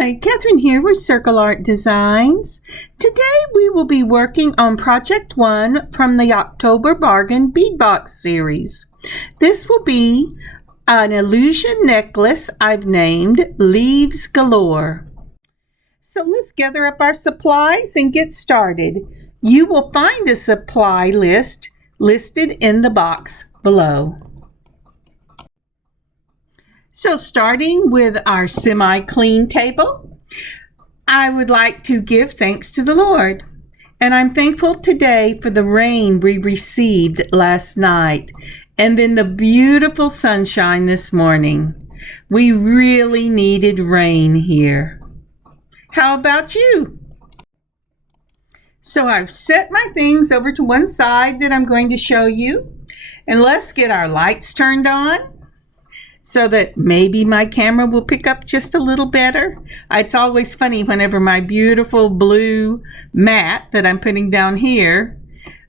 Hi, Kathryn here with Circle Art Designs. Today we will be working on Project 1 from the October Bargain Bead Box series. This will be an illusion necklace I've named Leaves Galore. So let's gather up our supplies and get started. You will find a supply list listed in the box below. So starting with our semi-clean table, I would like to give thanks to the Lord. And I'm thankful today for the rain we received last night and then the beautiful sunshine this morning. We really needed rain here. How about you? So I've set my things over to one side that I'm going to show you. And let's get our lights turned on, so that maybe my camera will pick up just a little better. It's always funny whenever my beautiful blue mat that I'm putting down here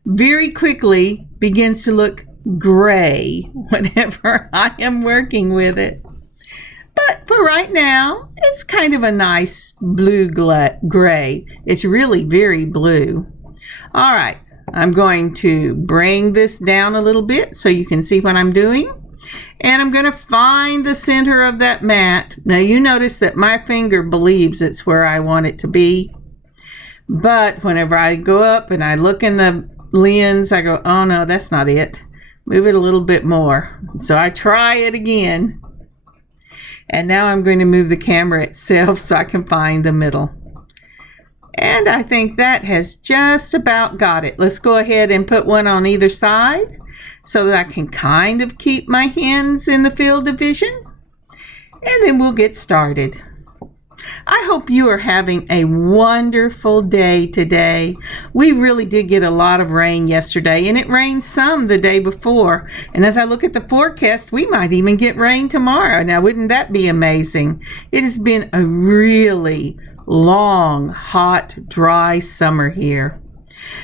very quickly begins to look gray whenever I am working with it. But for right now, it's kind of a nice blue gray. It's really very blue. All right, I'm going to bring this down a little bit so you can see what I'm doing. And I'm going to find the center of that mat. Now you notice that my finger believes it's where I want it to be. But whenever I go up and I look in the lens, I go, oh no, that's not it. Move it a little bit more. So I try it again. And now I'm going to move the camera itself so I can find the middle. And I think that has just about got it. Let's go ahead and put one on either side, so that I can kind of keep my hands in the field of vision. And then we'll get started. I hope you are having a wonderful day today. We really did get a lot of rain yesterday, and it rained some the day before. And as I look at the forecast, we might even get rain tomorrow. Now, wouldn't that be amazing? It has been a really long, hot, dry summer here.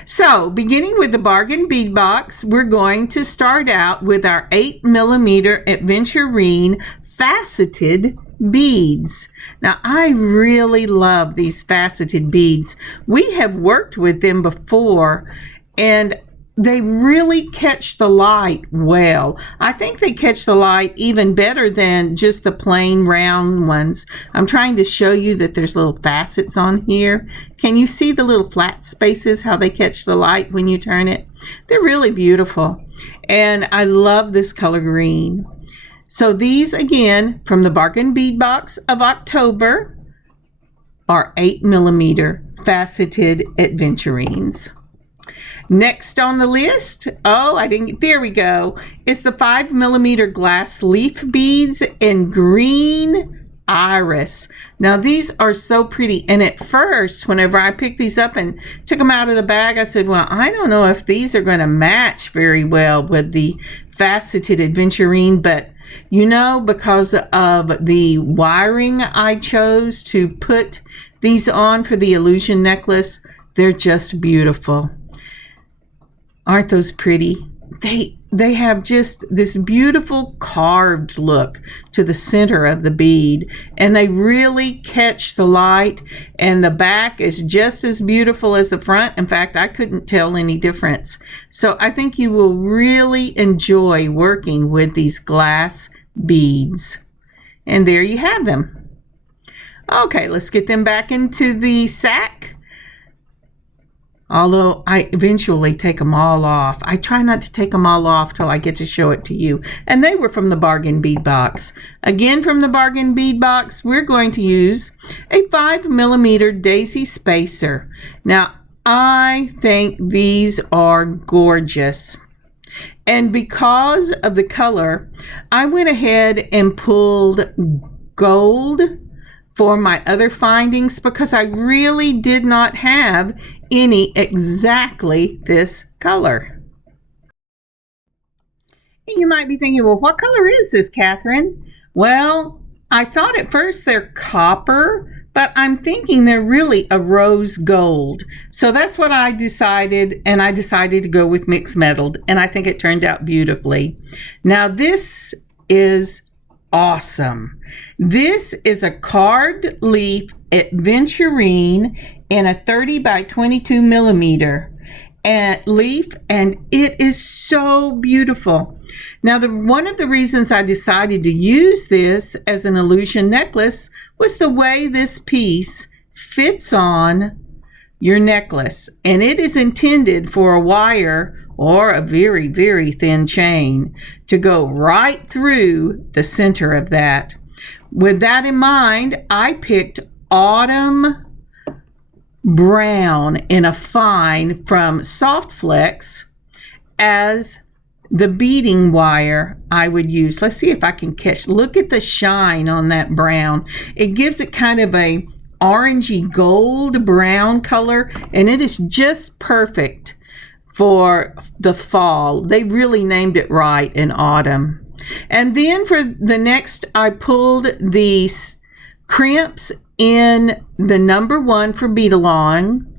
So, beginning with the Bargain Bead Box, we're going to start out with our 8mm Aventurine faceted beads. Now, I really love these faceted beads. We have worked with them before, and they really catch the light well. I think they catch the light even better than just the plain round ones. I'm trying to show you that there's little facets on here. Can you see the little flat spaces, how they catch the light when you turn it? They're really beautiful. And I love this color green. So these, again, from the Bargain Bead Box of October, are 8mm faceted Aventurines. Next on the list, there we go, is the 5mm glass leaf beads in green iris. Now these are so pretty, and at first whenever I picked these up and took them out of the bag, I said, well, I don't know if these are going to match very well with the faceted Aventurine, but you know, because of the wiring I chose to put these on for the illusion necklace, they're just beautiful. Aren't those pretty? They have just this beautiful carved look to the center of the bead, and they really catch the light, and the back is just as beautiful as the front. In fact, I couldn't tell any difference. So I think you will really enjoy working with these glass beads. And there you have them. Okay, let's get them back into the sack. Although I eventually take them all off. I try not to take them all off till I get to show it to you. And they were from the Bargain Bead Box. Again, from the Bargain Bead Box, we're going to use a 5mm daisy spacer. Now, I think these are gorgeous. And because of the color, I went ahead and pulled gold for my other findings because I really did not have any exactly this color. You might be thinking, well, what color is this, Kathryn? Well, I thought at first they're copper, but I'm thinking they're really a rose gold. So that's what I decided, and I decided to go with mixed metalled, and I think it turned out beautifully. Now this is awesome. This is a carved leaf Aventurine in a 30 by 22 millimeter and leaf, and it is so beautiful. Now, one of the reasons I decided to use this as an illusion necklace was the way this piece fits on your necklace, and it is intended for a wire or a very, very thin chain to go right through the center of that. With that in mind, I picked autumn brown in a fine from Soft Flex as the beading wire I would use. Let's see if I can catch. Look at the shine on that brown. It gives it kind of a orangey gold brown color, and it is just perfect for the fall. They really named it right in autumn. And then for the next, I pulled these crimps in the number 1 for bead along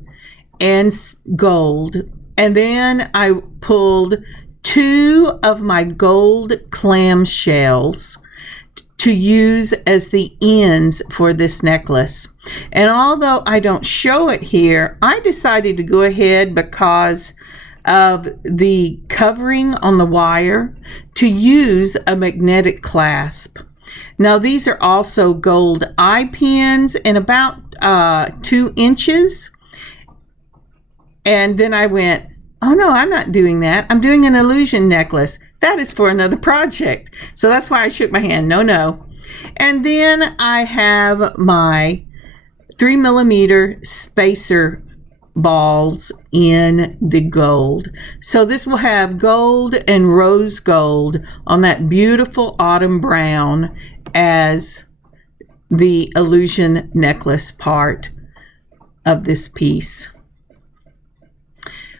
and gold. And then I pulled 2 of my gold clamshells to use as the ends for this necklace. And although I don't show it here, I decided to go ahead because of the covering on the wire to use a magnetic clasp. Now these are also gold eye pins in about 2 inches. And then I went, oh no, I'm not doing that. I'm doing an illusion necklace. That is for another project. So that's why I shook my hand. No. And then I have my 3 millimeter spacer balls in the gold. So this will have gold and rose gold on that beautiful autumn brown as the illusion necklace part of this piece.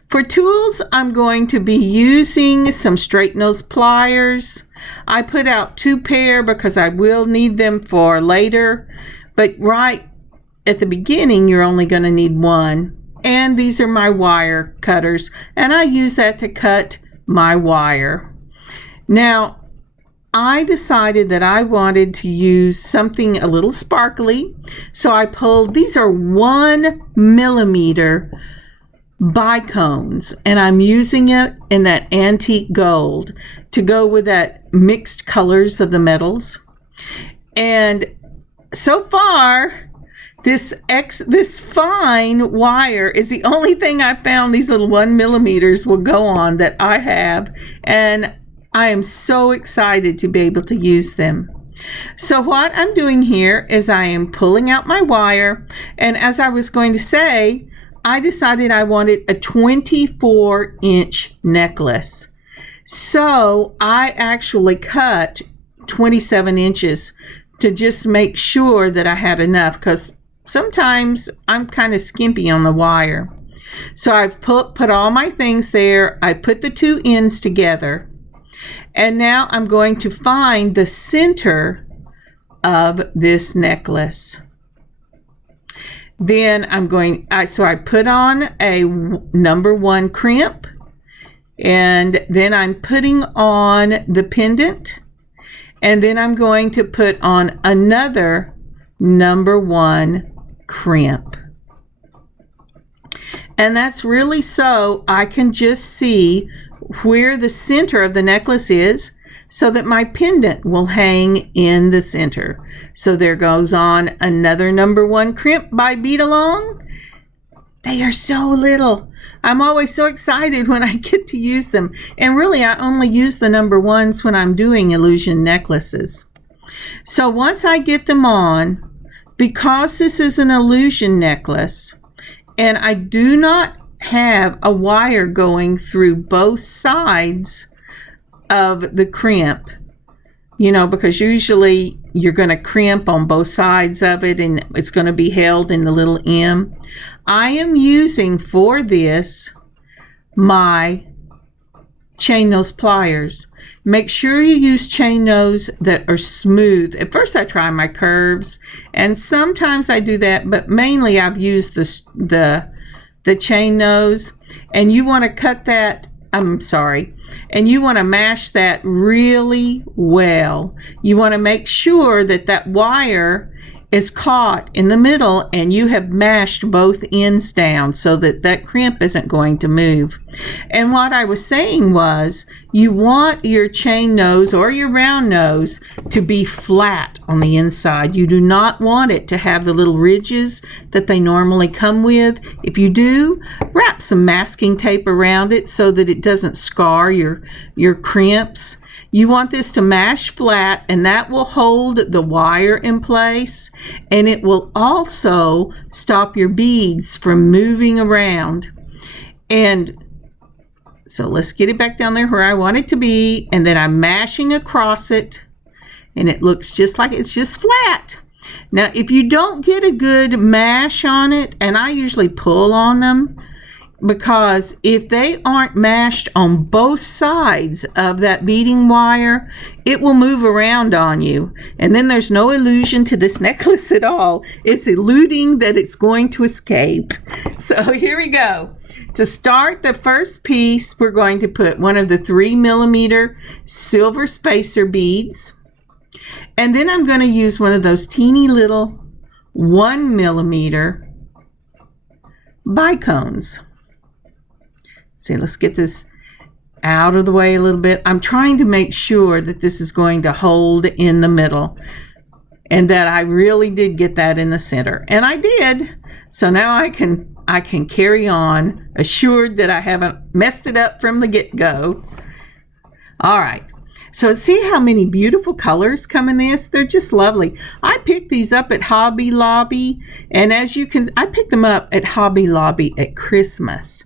For tools, I'm going to be using some straight nose pliers. I put out 2 pair because I will need them for later, but right at the beginning, you're only going to need 1. And these are my wire cutters, and I use that to cut my wire. Now, I decided that I wanted to use something a little sparkly, so I pulled, these are 1 millimeter bicones, and I'm using it in that antique gold to go with that mixed colors of the metals. And so far, this fine wire is the only thing I found these little 1 millimeters will go on that I have, and I am so excited to be able to use them. So what I'm doing here is I am pulling out my wire, and as I was going to say, I decided I wanted a 24-inch necklace. So I actually cut 27 inches to just make sure that I had enough, because sometimes I'm kind of skimpy on the wire. So I've put all my things there. I put the 2 ends together. And now I'm going to find the center of this necklace. Then I put on a number 1 crimp, and then I'm putting on the pendant, and then I'm going to put on another number 1 crimp. And that's really so I can just see where the center of the necklace is, so that my pendant will hang in the center. So there goes on another number 1 crimp by Bead Along. They are so little. I'm always so excited when I get to use them. And really, I only use the number 1s when I'm doing illusion necklaces. So once I get them on, because this is an illusion necklace, and I do not have a wire going through both sides of the crimp, because usually you're going to crimp on both sides of it and it's going to be held in the little M. I am using for this my chain nose pliers. Make sure you use chain nose that are smooth. At first I try my curves, and sometimes I do that, but mainly I've used the chain nose, and you want to cut that I'm sorry, and you want to mash that really well. You want to make sure that that wire is caught in the middle and you have mashed both ends down so that that crimp isn't going to move. And what I was saying was, you want your chain nose or your round nose to be flat on the inside. You do not want it to have the little ridges that they normally come with. If you do, wrap some masking tape around it so that it doesn't scar your crimps. You want this to mash flat, and that will hold the wire in place, and it will also stop your beads from moving around. And so let's get it back down there where I want it to be, and then I'm mashing across it, and it looks just like it's just flat. Now, if you don't get a good mash on it, and I usually pull on them, because if they aren't mashed on both sides of that beading wire, it will move around on you, and then there's no illusion to this necklace at all. It's eluding that it's going to escape. So here we go. To start the first piece, we're going to put one of the 3mm silver spacer beads, and then I'm going to use one of those teeny little 1mm bicones. See, let's get this out of the way a little bit. I'm trying to make sure that this is going to hold in the middle, and that I really did get that in the center, and I did. So now I can carry on, assured that I haven't messed it up from the get-go. All right. So see how many beautiful colors come in this? They're just lovely. I picked these up at Hobby Lobby, and as you can, I picked them up at Hobby Lobby at Christmas,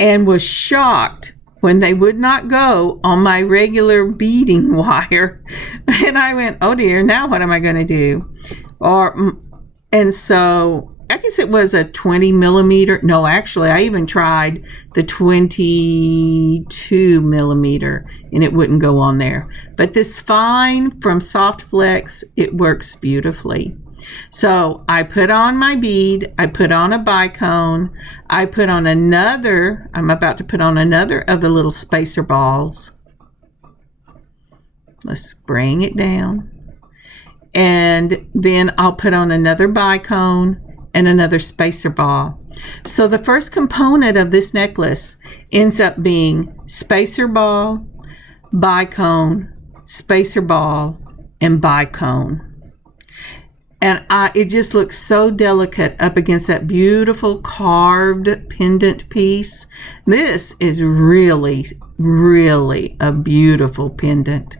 and was shocked when they would not go on my regular beading wire. And I went, oh dear, now what am I going to do? And so I guess it was a 20mm. No, actually, I even tried the 22mm, and it wouldn't go on there. But this fine from Soft Flex, it works beautifully. So I put on my bead, I put on a bicone, I put on another, I'm about to put on another of the little spacer balls. Let's bring it down. And then I'll put on another bicone and another spacer ball. So the first component of this necklace ends up being spacer ball, bicone, spacer ball, and bicone. And it just looks so delicate up against that beautiful carved pendant piece. This is really, really a beautiful pendant.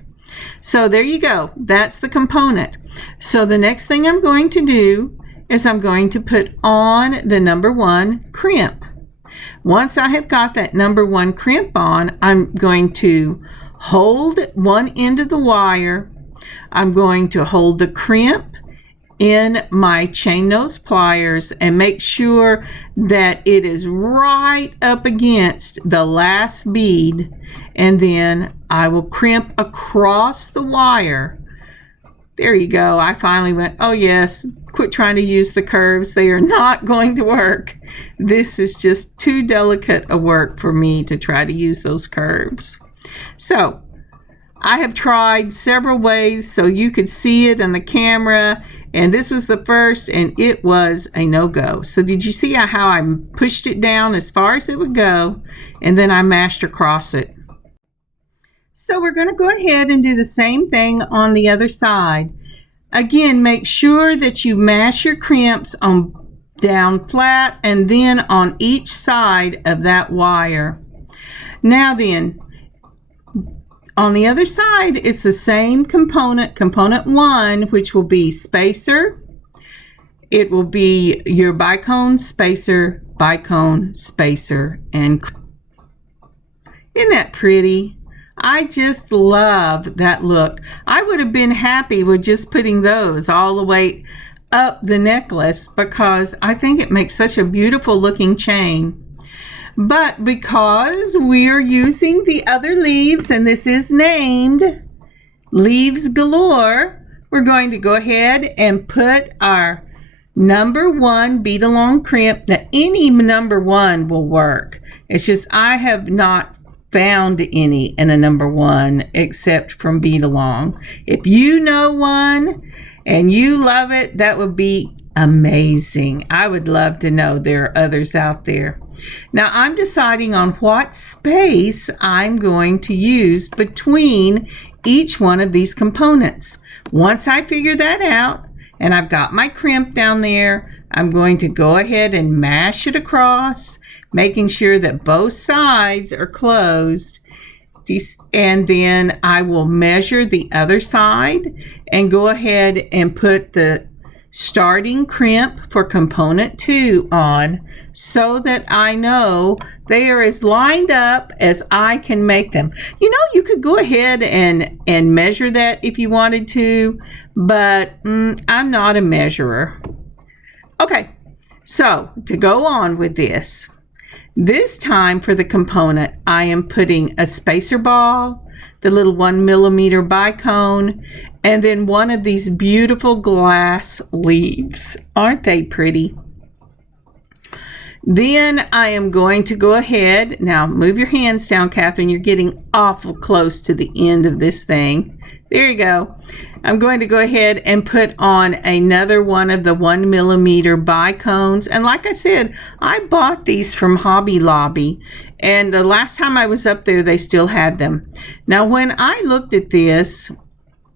So there you go. That's the component. So the next thing I'm going to do is I'm going to put on the number 1 crimp. Once I have got that number 1 crimp on, I'm going to hold one end of the wire. I'm going to hold the crimp in my chain nose pliers and make sure that it is right up against the last bead, and then I will crimp across the wire. There you go. I finally went, oh yes, quit trying to use the curves. They are not going to work. This is just too delicate a work for me to try to use those curves. So I have tried several ways so you could see it on the camera, and this was the first, and it was a no-go. So did you see how I pushed it down as far as it would go, and then I mashed across it? So we're going to go ahead and do the same thing on the other side. Again, make sure that you mash your crimps on down flat and then on each side of that wire. Now then, on the other side, it's the same component, component 1, which will be spacer. It will be your bicone, spacer, bicone, spacer, and isn't that pretty? I just love that look. I would have been happy with just putting those all the way up the necklace because I think it makes such a beautiful looking chain. But because we're using the other leaves, and this is named Leaves Galore, we're going to go ahead and put our number 1 bead along crimp. Now any number 1 will work. It's just I have not found any in a number 1 except from Bead Along. If you know one and you love it, that would be amazing. I would love to know there are others out there. Now I'm deciding on what space I'm going to use between each one of these components. Once I figure that out and I've got my crimp down there, I'm going to go ahead and mash it across, making sure that both sides are closed. And then I will measure the other side and go ahead and put the starting crimp for component 2 on so that I know they are as lined up as I can make them. You know, you could go ahead and measure that if you wanted to, but I'm not a measurer. Okay, so to go on with this time for the component, I am putting a spacer ball, the little 1 millimeter bicone, and then one of these beautiful glass leaves. Aren't they pretty? Then I am going to go ahead, now move your hands down, Kathryn, you're getting awful close to the end of this thing. There you go. I'm going to go ahead and put on another one of the 1 millimeter bicones. And like I said, I bought these from Hobby Lobby. And the last time I was up there, they still had them. Now, when I looked at this,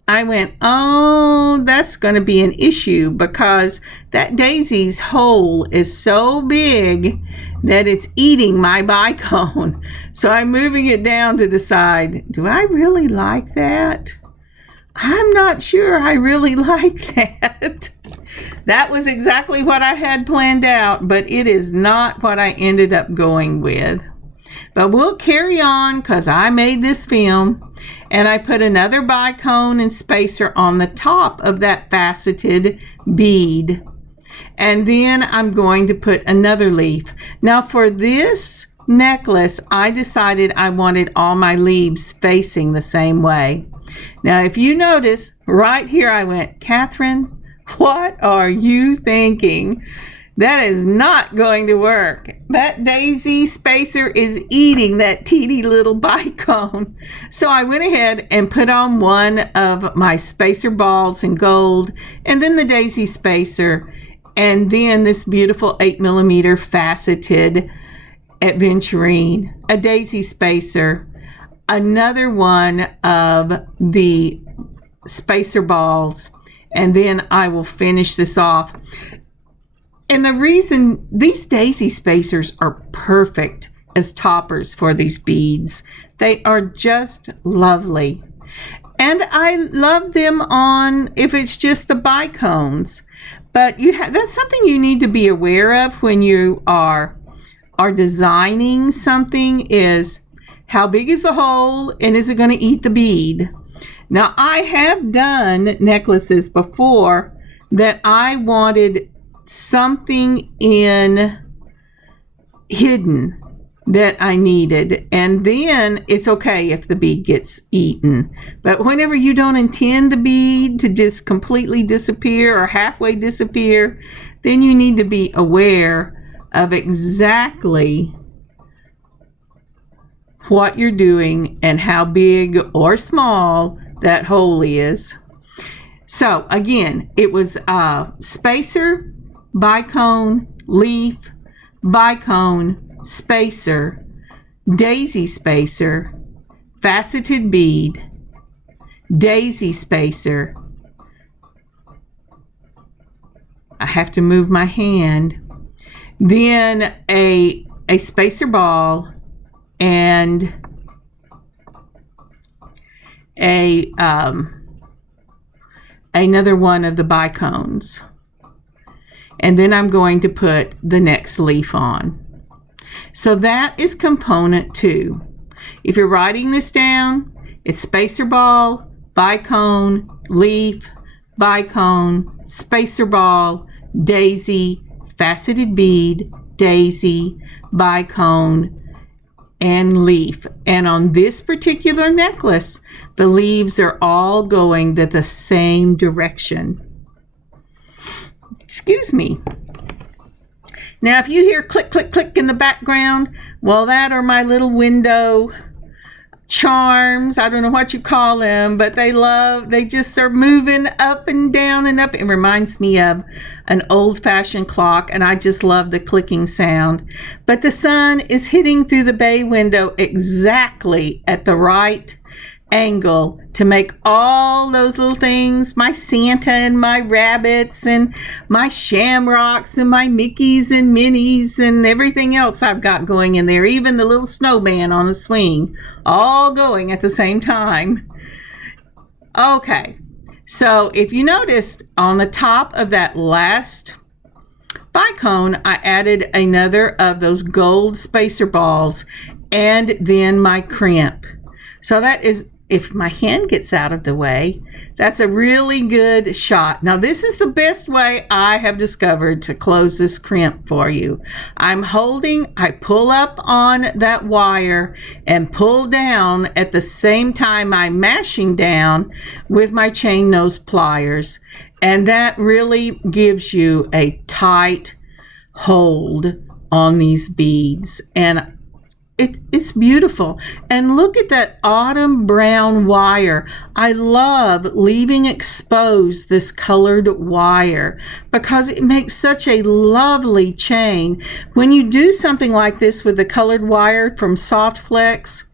I went, oh, that's going to be an issue because that daisy's hole is so big that it's eating my bicone. So I'm moving it down to the side. Do I really like that? I'm not sure I really like that. That was exactly what I had planned out, but it is not what I ended up going with. But we'll carry on because I made this film, and I put another bicone and spacer on the top of that faceted bead. And then I'm going to put another leaf. Now for this necklace, I decided I wanted all my leaves facing the same way. Now, if you notice, right here I went, Kathryn, what are you thinking? That is not going to work. That daisy spacer is eating that teeny little bicone. So I went ahead and put on one of my spacer balls in gold, and then the daisy spacer, and then this beautiful 8 millimeter faceted Aventurine, a daisy spacer, another one of the spacer balls, and then I will finish this off. And the reason these daisy spacers are perfect as toppers for these beads, they are just lovely. And I love them on if it's just the bicones. But that's something you need to be aware of when you are designing something, is how big is the hole and is it going to eat the bead? Now, I have done necklaces before that I wanted something in hidden that I needed, and then it's okay if the bead gets eaten. But whenever you don't intend the bead to just completely disappear or halfway disappear, then you need to be aware of exactly what you're doing and how big or small that hole is. So again, it was spacer, bicone, leaf, bicone, spacer, daisy spacer, faceted bead, daisy spacer. I have to move my hand. Then a spacer ball and another one of the bicones. And then I'm going to put the next leaf on. So that is component 2. If you're writing this down, it's spacer ball, bicone, leaf, bicone, spacer ball, daisy, faceted bead, daisy, bicone, and leaf. And on this particular necklace, the leaves are all going the same direction. Excuse me. Now, if you hear click, click, click in the background, well, that are my little window charms. I don't know what you call them, but they just are moving up and down and up. It reminds me of an old-fashioned clock, and I just love the clicking sound. But the sun is hitting through the bay window exactly at the right angle to make all those little things, my Santa and my rabbits and my shamrocks and my Mickeys and Minnies and everything else I've got going in there, even the little snowman on the swing, all going at the same time. Okay, so if you noticed on the top of that last bicone, I added another of those gold spacer balls and then my crimp. So that is, if my hand gets out of the way, that's a really good shot. Now, this is the best way I have discovered to close this crimp for you. I pull up on that wire and pull down at the same time I'm mashing down with my chain nose pliers. And that really gives you a tight hold on these beads. And it's beautiful. And look at that autumn brown wire. I love leaving exposed this colored wire because it makes such a lovely chain. When you do something like this with the colored wire from Soft Flex,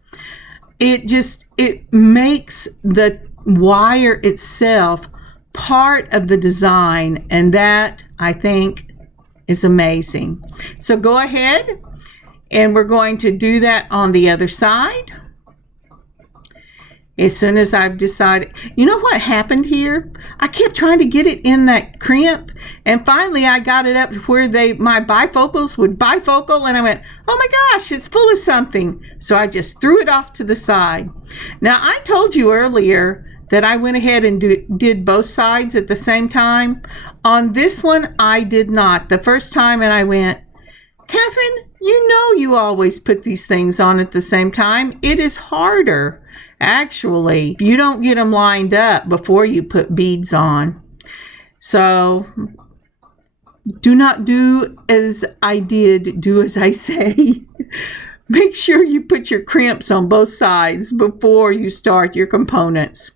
it makes the wire itself part of the design, and that, I think, is amazing. So go ahead, and we're going to do that on the other side. As soon as I've decided, you know what happened here? I kept trying to get it in that crimp, and finally I got it up to where my bifocals would bifocal, and I went, oh my gosh, it's full of something. So I just threw it off to the side. Now, I told you earlier that I went ahead and did both sides at the same time. On this one, I did not. The first time, and I went, Kathryn, you know you always put these things on at the same time. It is harder, actually, if you don't get them lined up before you put beads on. So do not do as I did, do as I say. Make sure you put your crimps on both sides before you start your components.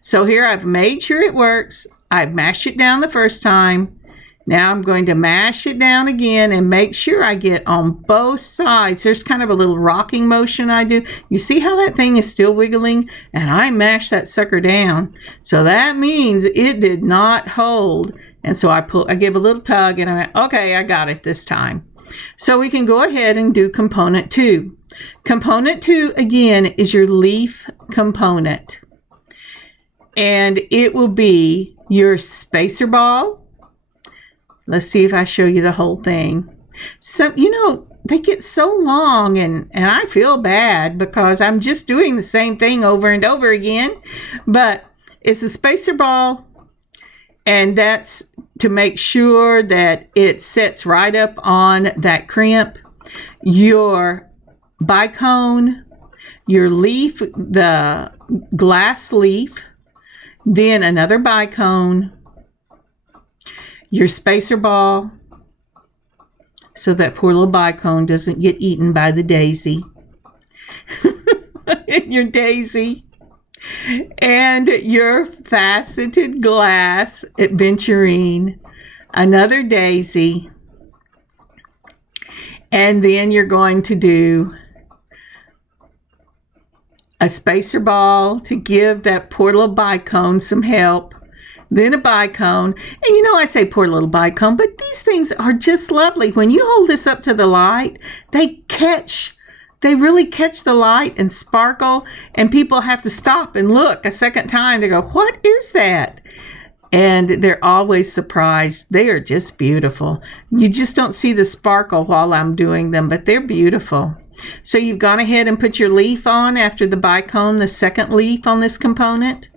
So here I've made sure it works. I've mashed it down the first time. Now I'm going to mash it down again and make sure I get on both sides. There's kind of a little rocking motion I do. You see how that thing is still wiggling? And I mashed that sucker down. So that means it did not hold. And so I gave a little tug and I went, okay, I got it this time. So we can go ahead and do component 2. Component 2, again, is your leaf component. And it will be your spacer ball. Let's see if I show you the whole thing. They get so long and I feel bad because I'm just doing the same thing over and over again. But it's a spacer ball, and that's to make sure that it sets right up on that crimp. Your bicone, your leaf, the glass leaf, then another bicone, your spacer ball, so that poor little bicone doesn't get eaten by the daisy. Your daisy. And your faceted glass Aventurine, another daisy. And then you're going to do a spacer ball to give that poor little bicone some help. Then a bicone. And I say poor little bicone, but these things are just lovely. When you hold this up to the light, they really catch the light and sparkle, and people have to stop and look a second time to go, what is that? And they're always surprised. They are just beautiful. You just don't see the sparkle while I'm doing them, but they're beautiful. So you've gone ahead and put your leaf on after the bicone, the second leaf on this component.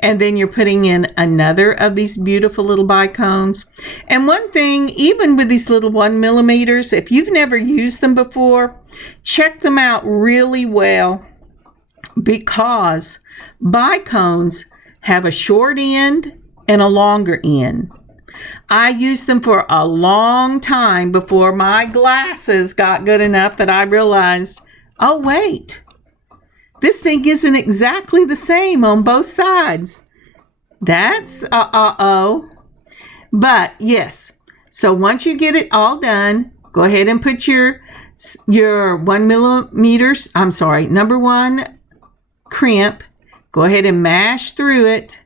And then you're putting in another of these beautiful little bicones. And one thing, even with these little 1 millimeters, if you've never used them before, check them out really well, because bicones have a short end and a longer end. I used them for a long time before my glasses got good enough that I realized, oh wait, This thing isn't exactly the same on both sides. That's uh-oh. But yes, so once you get it all done, go ahead and put your number 1 crimp. Go ahead and mash through it.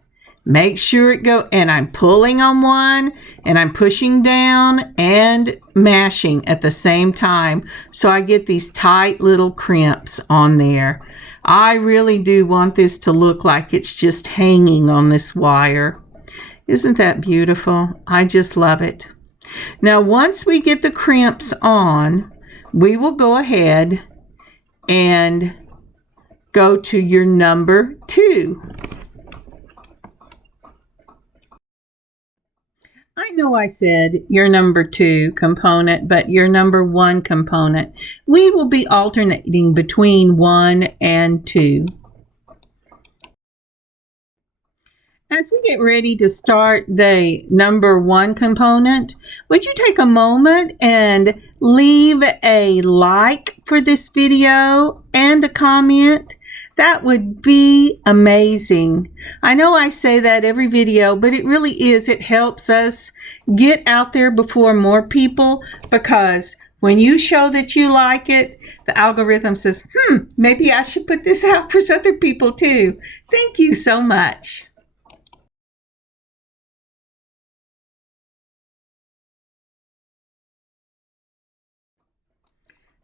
Make sure it go, and I'm pulling on one and I'm pushing down and mashing at the same time. So I get these tight little crimps on there. I really do want this to look like it's just hanging on this wire. Isn't that beautiful? I just love it. Now, once we get the crimps on, we will go ahead and go to your number 2. I know I said your number 2 component, but your number 1 component. We will be alternating between 1 and 2. As we get ready to start the number 1 component, would you take a moment and leave a like for this video and a comment? That would be amazing. I know I say that every video, but it really is. It helps us get out there before more people, because when you show that you like it, the algorithm says, maybe I should put this out for other people too. Thank you so much.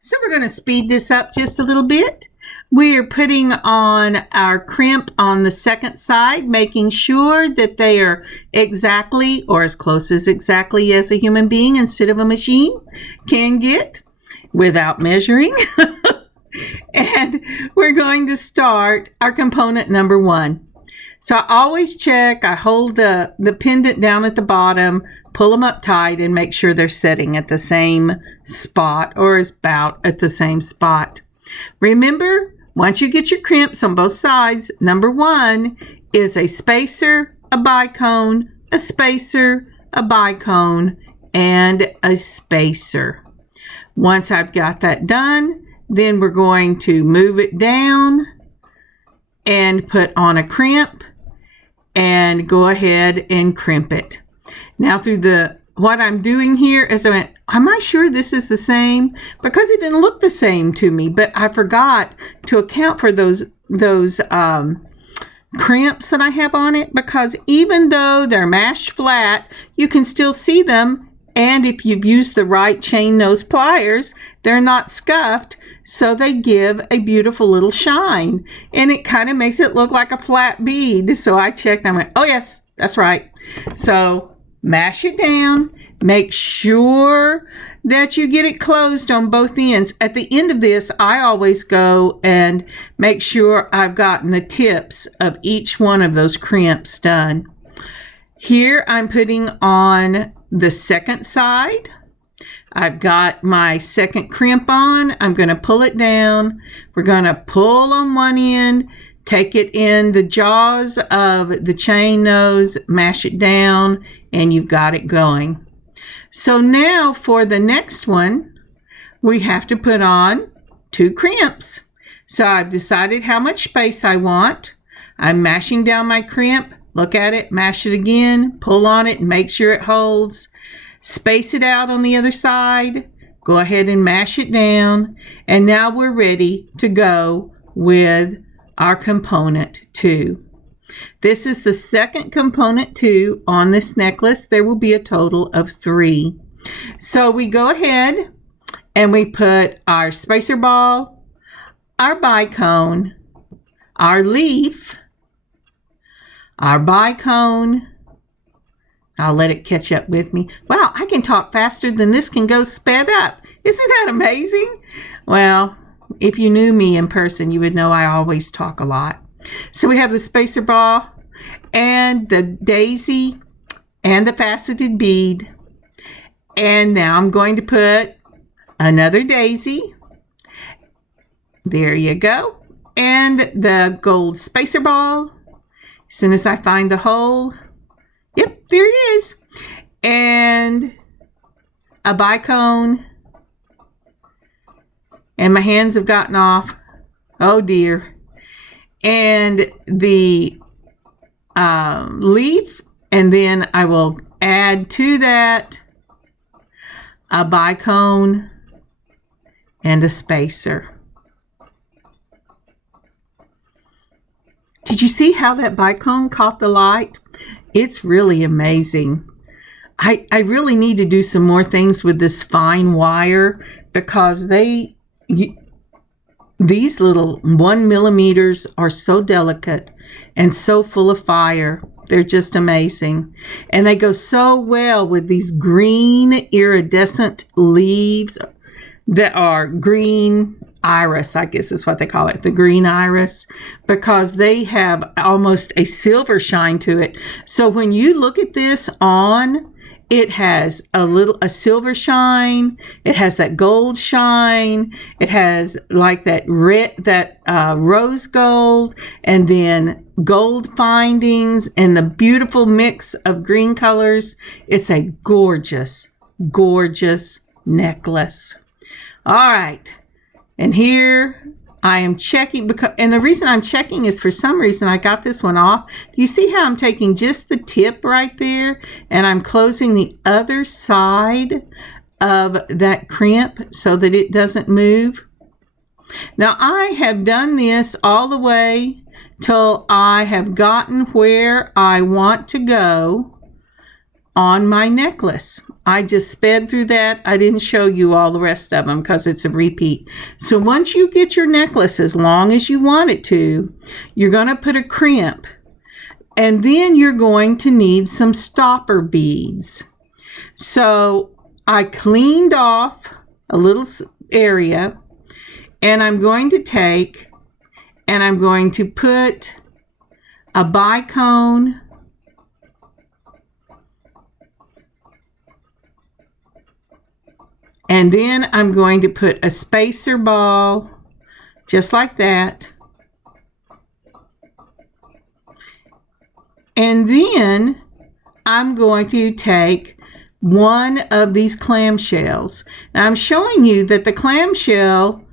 So we're going to speed this up just a little bit. We are putting on our crimp on the second side, making sure that they are exactly, or as close as exactly as a human being instead of a machine can get without measuring. And we're going to start our component number 1. So I always check, I hold the pendant down at the bottom, pull them up tight, and make sure they're setting at the same spot, or is about at the same spot. Remember, once you get your crimps on both sides, number 1 is a spacer, a bicone, a spacer, a bicone, and a spacer. Once I've got that done, then we're going to move it down and put on a crimp and go ahead and crimp it. Now what I'm doing here is am I sure this is the same? Because it didn't look the same to me, but I forgot to account for those crimps that I have on it, because even though they're mashed flat, you can still see them. And if you've used the right chain nose pliers, they're not scuffed, so they give a beautiful little shine. And it kind of makes it look like a flat bead. So I checked, I went, oh yes, that's right. So mash it down, make sure that you get it closed on both ends. At the end of this, I always go and make sure I've gotten the tips of each one of those crimps done. Here I'm putting on the second side. I've got my second crimp on. I'm going to pull it down. We're going to pull on one end, take it in the jaws of the chain nose, mash it down, and you've got it going. So now for the next one, we have to put on 2 crimps. So I've decided how much space I want. I'm mashing down my crimp. Look at it, mash it again, pull on it and make sure it holds. Space it out on the other side. Go ahead and mash it down. And now we're ready to go with our component 2. This is the second component 2 on this necklace. There will be a total of 3. So we go ahead and we put our spacer ball, our bicone, our leaf, our bicone. I'll let it catch up with me. Wow, I can talk faster than this can go sped up. Isn't that amazing? Well, if you knew me in person, you would know I always talk a lot. So we have the spacer ball and the daisy and the faceted bead. And now I'm going to put another daisy. There you go. And the gold spacer ball. As soon as I find the hole, yep, there it is. And a bicone. And my hands have gotten off. Oh dear. and the leaf, and then I will add to that a bicone and a spacer. Did you see how that bicone caught the light? It's really amazing. I really need to do some more things with this fine wire, because these little 1 millimeters are so delicate and so full of fire. They're just amazing. And they go so well with these green iridescent leaves that are green iris, I guess is what they call it, the green iris, because they have almost a silver shine to it. So when you look at this on, it has a silver shine. It has that gold shine. It has like that rose gold, and then gold findings, and the beautiful mix of green colors. It's a gorgeous, gorgeous necklace. All right. And here I am checking, and the reason I'm checking is for some reason I got this one off. Do you see how I'm taking just the tip right there, and I'm closing the other side of that crimp so that it doesn't move? Now I have done this all the way till I have gotten where I want to go on my necklace. I just sped through that. I didn't show you all the rest of them because it's a repeat. So once you get your necklace as long as you want it to, you're going to put a crimp, and then you're going to need some stopper beads. So I cleaned off a little area, and I'm going to take and I'm going to put a bicone and then I'm going to put a spacer ball just like that. And then I'm going to take one of these clamshells. Now I'm showing you that the clamshell,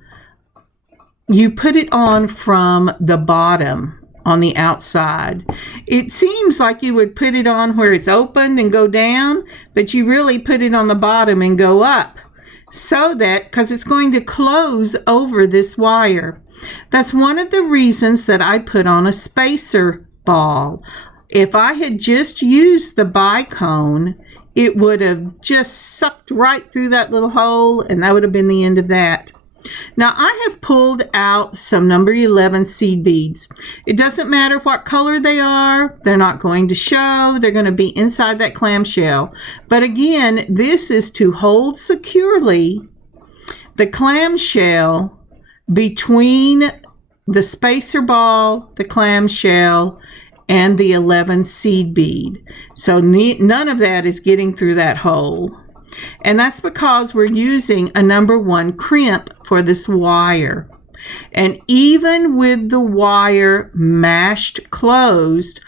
you put it on from the bottom on the outside. It seems like you would put it on where it's opened and go down, but you really put it on the bottom and go up, so that, because it's going to close over this wire. That's one of the reasons that I put on a spacer ball. If I had just used the bicone, it would have just sucked right through that little hole, and that would have been the end of that. Now I have pulled out some number 11 seed beads. It doesn't matter what color they are. They're not going to show. They're going to be inside that clamshell. But again, this is to hold securely the clamshell between the spacer ball, the clamshell, and the 11 seed bead. So none of that is getting through that hole. And that's because we're using a number 1 crimp for this wire. And even with the wire mashed closed,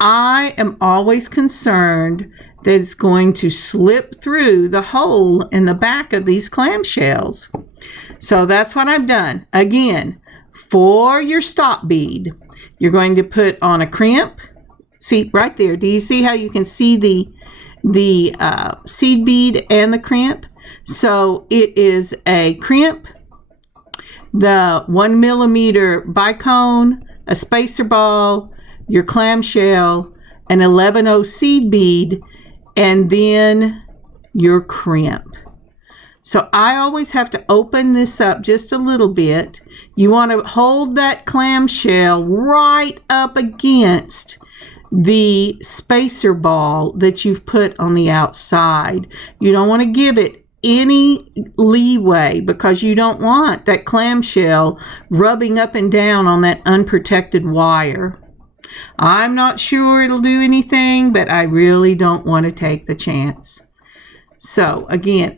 I am always concerned that it's going to slip through the hole in the back of these clamshells. So that's what I've done. Again, for your stop bead, you're going to put on a crimp. See right there, do you see how you can see the seed bead and the crimp? So it is a crimp, the 1 millimeter bicone, a spacer ball, your clamshell, an 11/0 seed bead, and then your crimp. So I always have to open this up just a little bit. You want to hold that clamshell right up against the spacer ball that you've put on the outside. You don't want to give it any leeway, because you don't want that clamshell rubbing up and down on that unprotected wire. I'm not sure it'll do anything, but I really don't want to take the chance. So again,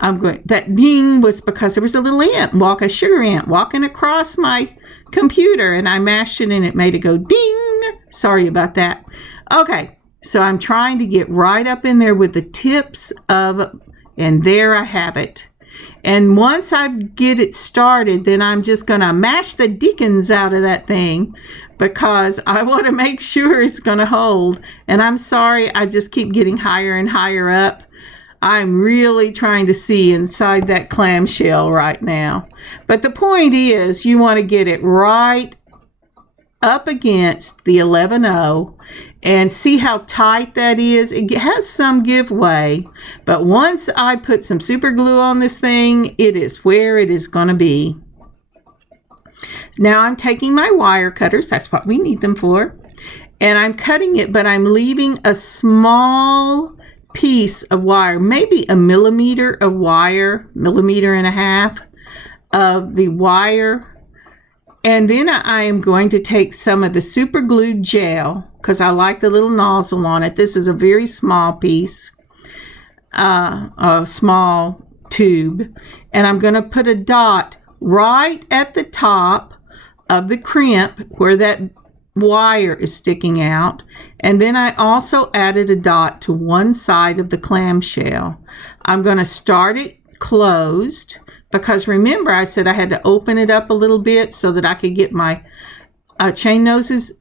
that ding was because there was a little ant, a sugar ant walking across my computer, and I mashed it and it made it go ding. Sorry about that. Okay, so I'm trying to get right up in there with the tips of, and there I have it. And once I get it started, then I'm just going to mash the dickens out of that thing because I want to make sure it's going to hold. And I'm sorry, I just keep getting higher and higher up. I'm really trying to see inside that clamshell right now. But the point is, you want to get it right up against the 11-0 and see how tight that is. It has some give way, but once I put some super glue on this thing, it is where it is going to be. Now I'm taking my wire cutters, that's what we need them for, and I'm cutting it, but I'm leaving a small piece of wire, maybe a millimeter of wire, 1.5 millimeters of the wire. And then I am going to take some of the super glue gel because I like the little nozzle on it. This is a very small piece, a small tube. And I'm going to put a dot right at the top of the crimp where that wire is sticking out. And then I also added a dot to one side of the clamshell. I'm going to start it closed, because remember I said I had to open it up a little bit so that I could get my chain nose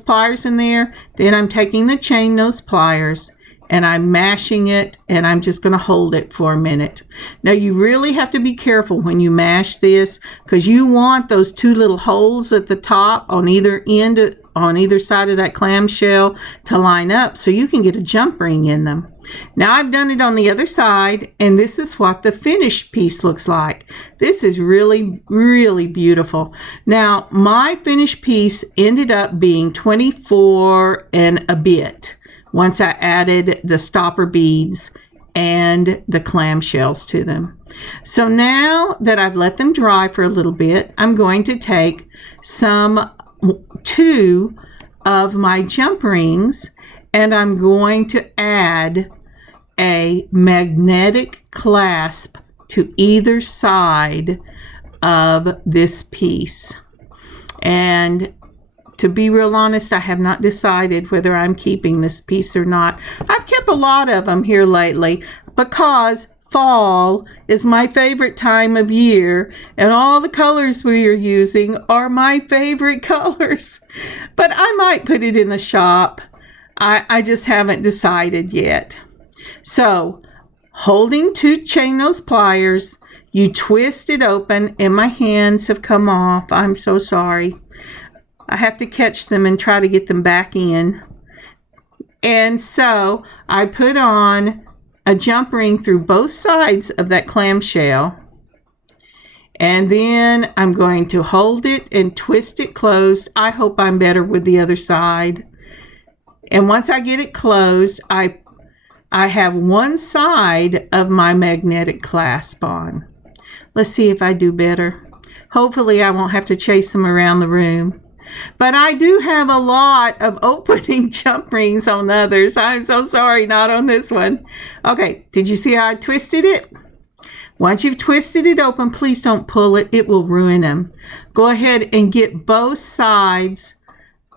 pliers in there. Then I'm taking the chain nose pliers and I'm mashing it, and I'm just going to hold it for a minute. Now you really have to be careful when you mash this, because you want those two little holes at the top on either end, on either side of that clamshell to line up so you can get a jump ring in them. Now I've done it on the other side, and this is what the finished piece looks like. This is really, really beautiful. Now my finished piece ended up being 24 and a bit once I added the stopper beads and the clamshells to them. So now that I've let them dry for a little bit, I'm going to take two of my jump rings, and I'm going to add a magnetic clasp to either side of this piece. And to be real honest, I have not decided whether I'm keeping this piece or not. I've kept a lot of them here lately because fall is my favorite time of year, and all the colors we are using are my favorite colors. But I might put it in the shop. I just haven't decided yet. So, holding two chain nose pliers, you twist it open, and my hands have come off. I'm so sorry. I have to catch them and try to get them back in. And so I put on a jump ring through both sides of that clamshell. And then I'm going to hold it and twist it closed. I hope I'm better with the other side. And once I get it closed, I have one side of my magnetic clasp on. Let's see if I do better. Hopefully I won't have to chase them around the room. But I do have a lot of opening jump rings on others. I'm so sorry, not on this one. Okay, did you see how I twisted it? Once you've twisted it open, please don't pull it. It will ruin them. Go ahead and get both sides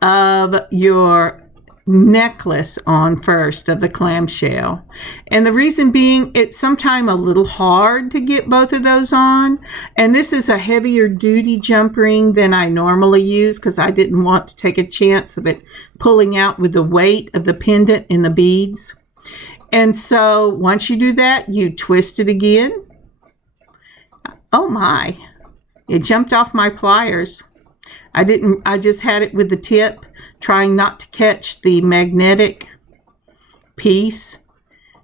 of your necklace on first of the clamshell. And the reason being, it's sometimes a little hard to get both of those on. And this is a heavier duty jump ring than I normally use because I didn't want to take a chance of it pulling out with the weight of the pendant and the beads. And so once you do that, you twist it again. Oh my, it jumped off my pliers. I just had it with the tip, trying not to catch the magnetic piece.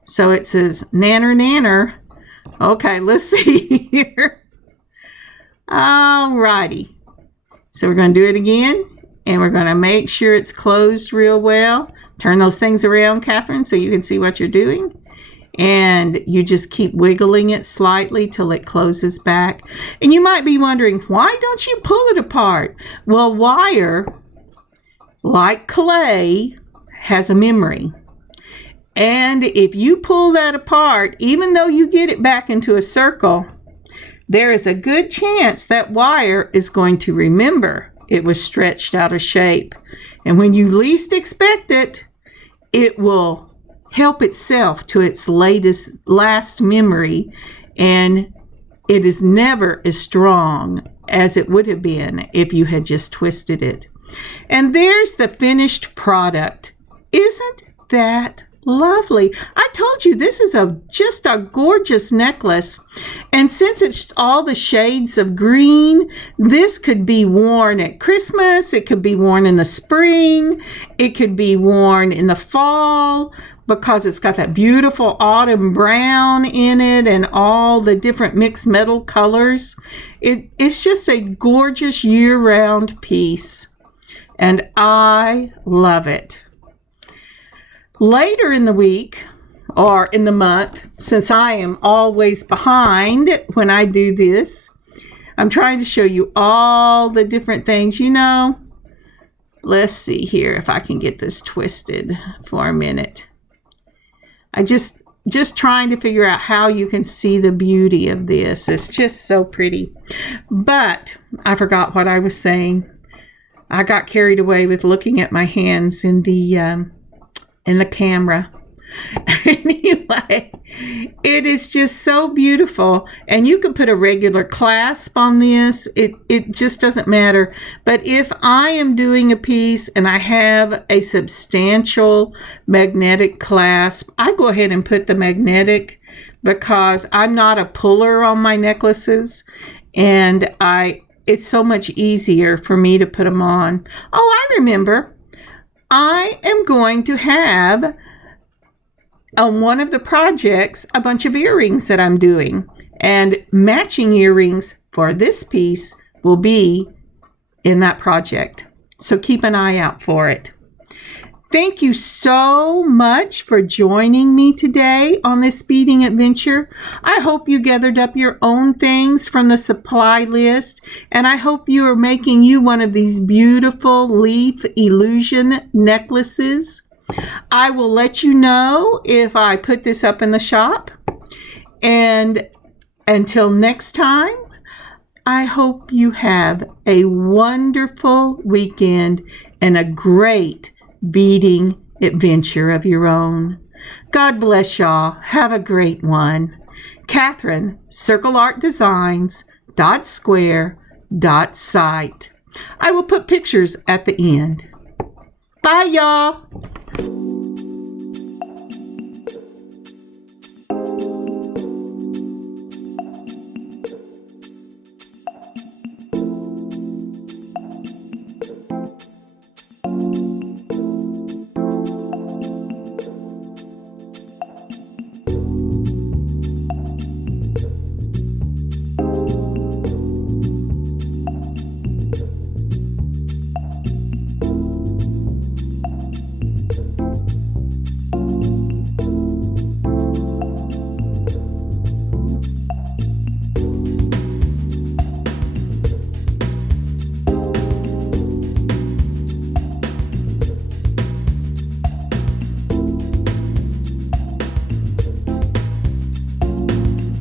So it says nanner nanner. Okay, let's see here. Alrighty. So we're going to do it again, and we're going to make sure it's closed real well. Turn those things around, Kathryn, so you can see what you're doing. And you just keep wiggling it slightly till it closes back. And you might be wondering, why don't you pull it apart? Well, wire, like clay, has a memory. And if you pull that apart, even though you get it back into a circle, there is a good chance that wire is going to remember it was stretched out of shape. And when you least expect it, it will help itself to its last memory and it is never as strong as it would have been if you had just twisted it. And there's the finished product. Isn't that lovely? I told you this is just a gorgeous necklace. And since it's all the shades of green, this could be worn at Christmas. It could be worn in the spring. It could be worn in the fall because it's got that beautiful autumn brown in it and all the different mixed metal colors. It's just a gorgeous year-round piece. And I love it. Later in the week, or in the month, since I am always behind when I do this, I'm trying to show you all the different things, Let's see here if I can get this twisted for a minute. I just trying to figure out how you can see the beauty of this. It's just so pretty. But I forgot what I was saying. I got carried away with looking at my hands in the camera. Anyway, it is just so beautiful, and you could put a regular clasp on this. It just doesn't matter. But if I am doing a piece and I have a substantial magnetic clasp, I go ahead and put the magnetic because I'm not a puller on my necklaces, and it's so much easier for me to put them on. Oh, I remember. I am going to have on one of the projects a bunch of earrings that I'm doing, and matching earrings for this piece will be in that project. So keep an eye out for it. Thank you so much for joining me today on this beading adventure. I hope you gathered up your own things from the supply list, and I hope you are making you one of these beautiful leaf illusion necklaces. I will let you know if I put this up in the shop. And until next time, I hope you have a wonderful weekend and a great beading adventure of your own. God bless y'all. Have a great one. Kathryn, circleartdesigns.square.site. I will put pictures at the end. Bye, y'all.